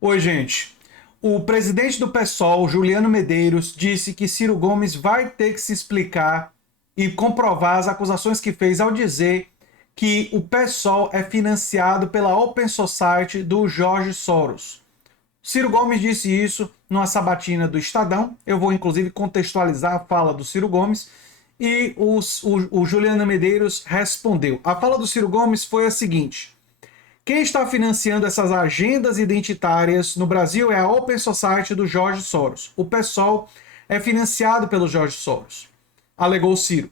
Oi, gente. O presidente do PSOL, Juliano Medeiros, disse que Ciro Gomes vai ter que se explicar e comprovar as acusações que fez ao dizer que o PSOL é financiado pela Open Society do Jorge Soros. Ciro Gomes disse isso numa sabatina do Estadão. Eu vou, inclusive, contextualizar a fala do Ciro Gomes. E o Juliano Medeiros respondeu. A fala do Ciro Gomes foi a seguinte: quem está financiando essas agendas identitárias no Brasil é a Open Society do Jorge Soros. O PSOL é financiado pelo Jorge Soros, alegou Ciro.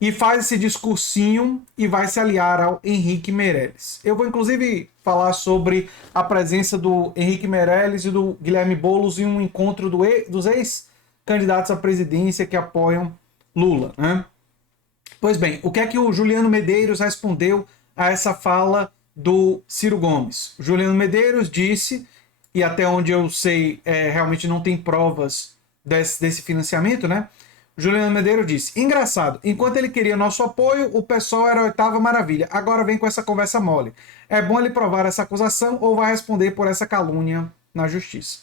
E faz esse discursinho e vai se aliar ao Henrique Meirelles. Eu vou, inclusive, falar sobre a presença do Henrique Meirelles e do Guilherme Boulos em um encontro dos ex-candidatos à presidência que apoiam Lula, né? Pois bem, o que é que o Juliano Medeiros respondeu a essa fala do Ciro Gomes? O Juliano Medeiros disse, e até onde eu sei, realmente não tem provas desse financiamento, né? O Juliano Medeiros disse: engraçado, enquanto ele queria nosso apoio, o pessoal era a oitava maravilha. Agora vem com essa conversa mole. É bom ele provar essa acusação ou vai responder por essa calúnia na justiça.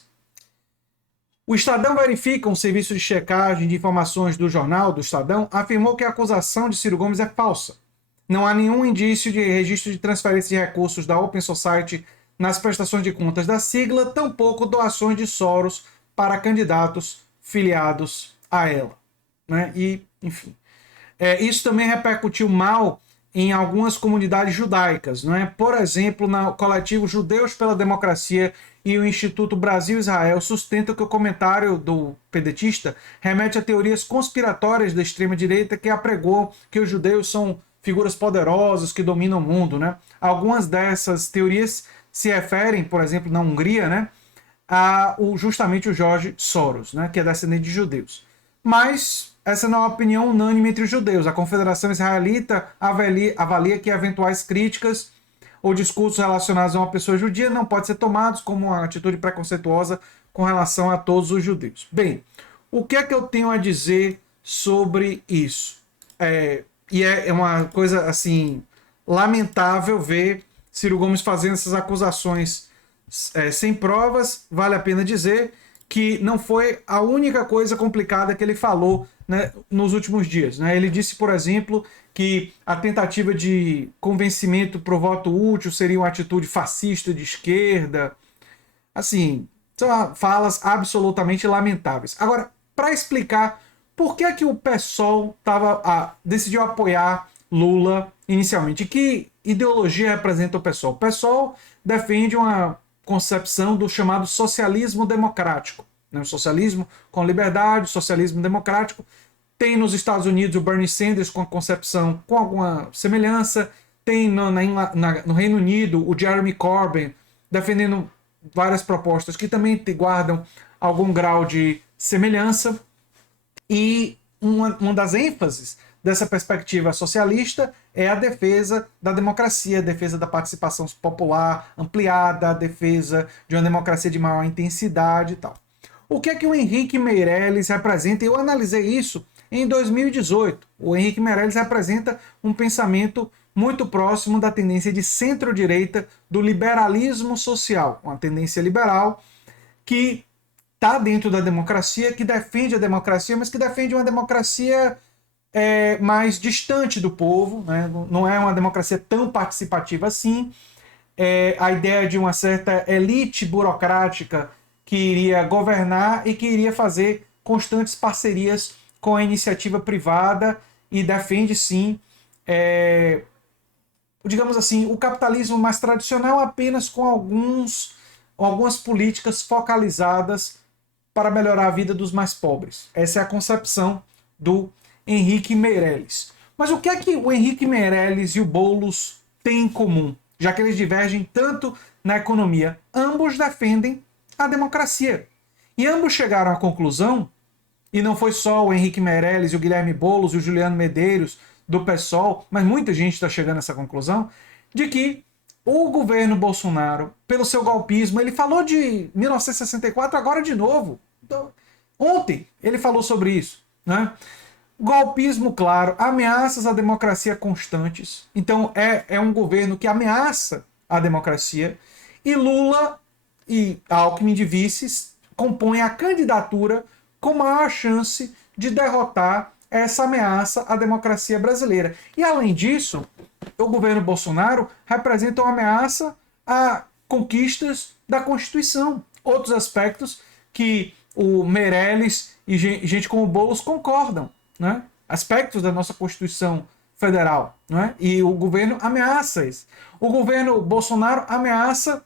O Estadão Verifica, um serviço de checagem de informações do jornal do Estadão, afirmou que a acusação de Ciro Gomes é falsa. Não há nenhum indício de registro de transferência de recursos da Open Society nas prestações de contas da sigla, tampouco doações de Soros para candidatos filiados a ela. Né? E, enfim. Isso também repercutiu mal em algumas comunidades judaicas. Né? Por exemplo, no coletivo Judeus pela Democracia e o Instituto Brasil-Israel sustentam que o comentário do pedetista remete a teorias conspiratórias da extrema-direita que apregou que os judeus são figuras poderosas que dominam o mundo. Né? Algumas dessas teorias se referem, por exemplo, na Hungria, né, justamente o Jorge Soros, né, que é descendente de judeus. Mas essa não é uma opinião unânime entre os judeus. A Confederação Israelita avalia que eventuais críticas ou discursos relacionados a uma pessoa judia não podem ser tomados como uma atitude preconceituosa com relação a todos os judeus. Bem, o que é que eu tenho a dizer sobre isso? É uma coisa, assim, lamentável ver Ciro Gomes fazendo essas acusações sem provas. Vale a pena dizer que não foi a única coisa complicada que ele falou, né, nos últimos dias. Né? Ele disse, por exemplo, que a tentativa de convencimento pro voto útil seria uma atitude fascista de esquerda. Assim, são falas absolutamente lamentáveis. Agora, para explicar por que, que o PSOL decidiu apoiar Lula inicialmente, que ideologia representa o PSOL? O PSOL defende uma concepção do chamado socialismo democrático. Né? O socialismo com liberdade, socialismo democrático. Tem nos Estados Unidos o Bernie Sanders com a concepção com alguma semelhança. Tem no Reino Unido o Jeremy Corbyn defendendo várias propostas que também guardam algum grau de semelhança. E uma das ênfases dessa perspectiva socialista é a defesa da democracia, a defesa da participação popular ampliada, a defesa de uma democracia de maior intensidade e tal. O que é que o Henrique Meirelles representa? Eu analisei isso em 2018. O Henrique Meirelles representa um pensamento muito próximo da tendência de centro-direita do liberalismo social, uma tendência liberal que está dentro da democracia, que defende a democracia, mas que defende uma democracia mais distante do povo, né? Não é uma democracia tão participativa assim. A ideia de uma certa elite burocrática que iria governar e que iria fazer constantes parcerias com a iniciativa privada e defende, sim, digamos assim, o capitalismo mais tradicional apenas com algumas políticas focalizadas para melhorar a vida dos mais pobres. Essa é a concepção do Henrique Meirelles. Mas o que é que o Henrique Meirelles e o Boulos têm em comum? Já que eles divergem tanto na economia, ambos defendem a democracia. E ambos chegaram à conclusão, e não foi só o Henrique Meirelles, o Guilherme Boulos e o Juliano Medeiros do PSOL, mas muita gente está chegando a essa conclusão, de que o governo Bolsonaro, pelo seu golpismo, ele falou de 1964 agora de novo. Então, ontem ele falou sobre isso, né? Golpismo, claro, ameaças à democracia constantes. Então é um governo que ameaça a democracia. E Lula e Alckmin de vices compõem a candidatura com maior chance de derrotar essa ameaça à democracia brasileira. E, além disso, o governo Bolsonaro representa uma ameaça a conquistas da Constituição. Outros aspectos que o Meirelles e gente como o Boulos concordam, né? Aspectos da nossa Constituição Federal, né? E o governo ameaça isso. O governo Bolsonaro ameaça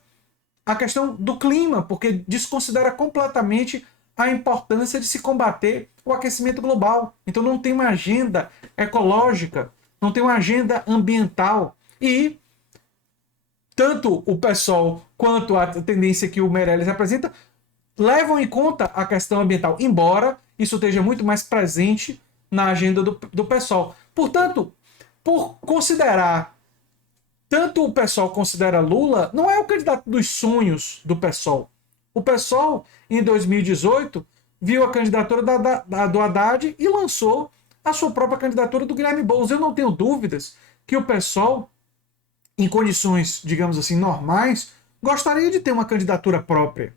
a questão do clima, porque desconsidera completamente a importância de se combater o aquecimento global. Então não tem uma agenda ecológica, não tem uma agenda ambiental. E tanto o PSOL quanto a tendência que o Meirelles representa levam em conta a questão ambiental, embora isso esteja muito mais presente na agenda do PSOL. Portanto, por considerar, tanto o PSOL considera Lula, não é o candidato dos sonhos do PSOL. O PSOL, em 2018, viu a candidatura do Haddad e lançou a sua própria candidatura do Guilherme Boulos. Eu não tenho dúvidas que o PSOL, em condições, digamos assim, normais, gostaria de ter uma candidatura própria.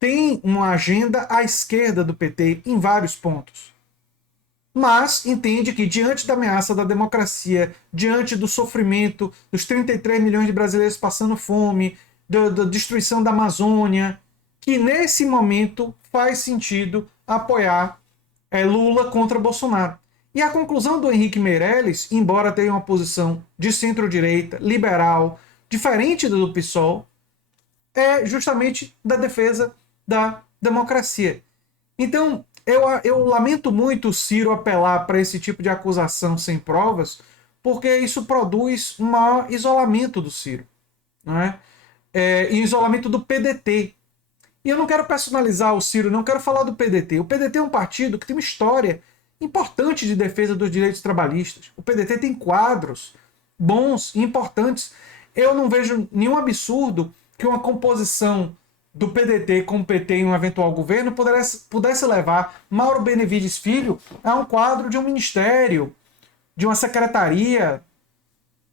Tem uma agenda à esquerda do PT em vários pontos. Mas entende que, diante da ameaça da democracia, diante do sofrimento dos 33 milhões de brasileiros passando fome, da destruição da Amazônia, que nesse momento faz sentido apoiar Lula contra Bolsonaro. E a conclusão do Henrique Meirelles, embora tenha uma posição de centro-direita, liberal, diferente do PSOL, é justamente da defesa da democracia. Então, eu lamento muito o Ciro apelar para esse tipo de acusação sem provas, porque isso produz um maior isolamento do Ciro, não é? E isolamento do PDT. E eu não quero personalizar o Ciro, não quero falar do PDT. O PDT é um partido que tem uma história importante de defesa dos direitos trabalhistas. O PDT tem quadros bons e importantes. Eu não vejo nenhum absurdo que uma composição do PDT com o PT em um eventual governo pudesse levar Mauro Benevides Filho a um quadro de um ministério, de uma secretaria,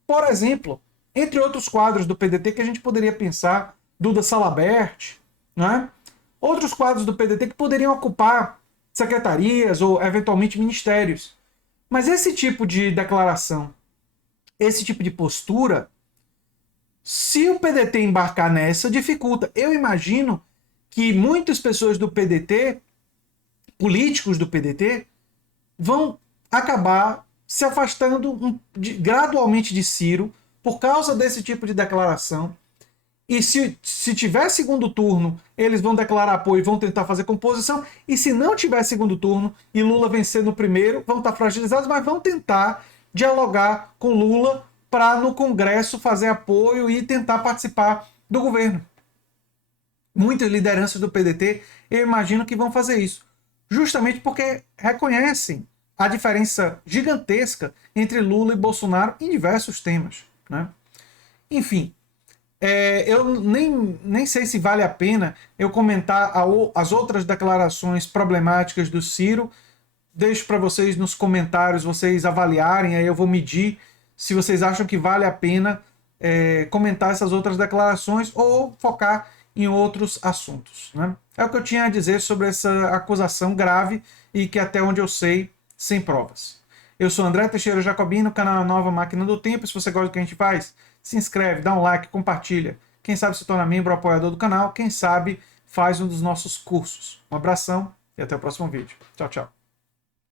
por exemplo, entre outros quadros do PDT que a gente poderia pensar, Duda Salabert, né? Outros quadros do PDT que poderiam ocupar secretarias ou eventualmente ministérios. Mas esse tipo de declaração, esse tipo de postura, se o PDT embarcar nessa, dificulta. Eu imagino que muitas pessoas do PDT, políticos do PDT, vão acabar se afastando gradualmente de Ciro por causa desse tipo de declaração. E se tiver segundo turno, eles vão declarar apoio e vão tentar fazer composição. E se não tiver segundo turno e Lula vencer no primeiro, vão estar fragilizados, mas vão tentar dialogar com Lula para no Congresso fazer apoio e tentar participar do governo. Muitas lideranças do PDT, eu imagino que vão fazer isso. Justamente porque reconhecem a diferença gigantesca entre Lula e Bolsonaro em diversos temas, né? Enfim, eu nem sei se vale a pena eu comentar as outras declarações problemáticas do Ciro. Deixo para vocês nos comentários, vocês avaliarem, aí eu vou medir se vocês acham que vale a pena comentar essas outras declarações ou focar em outros assuntos, né? É o que eu tinha a dizer sobre essa acusação grave e que, até onde eu sei, sem provas. Eu sou André Teixeira Jacobino, canal Nova Máquina do Tempo. Se você gosta do que a gente faz, se inscreve, dá um like, compartilha. Quem sabe se torna membro ou apoiador do canal, quem sabe faz um dos nossos cursos. Um abração e até o próximo vídeo. Tchau, tchau.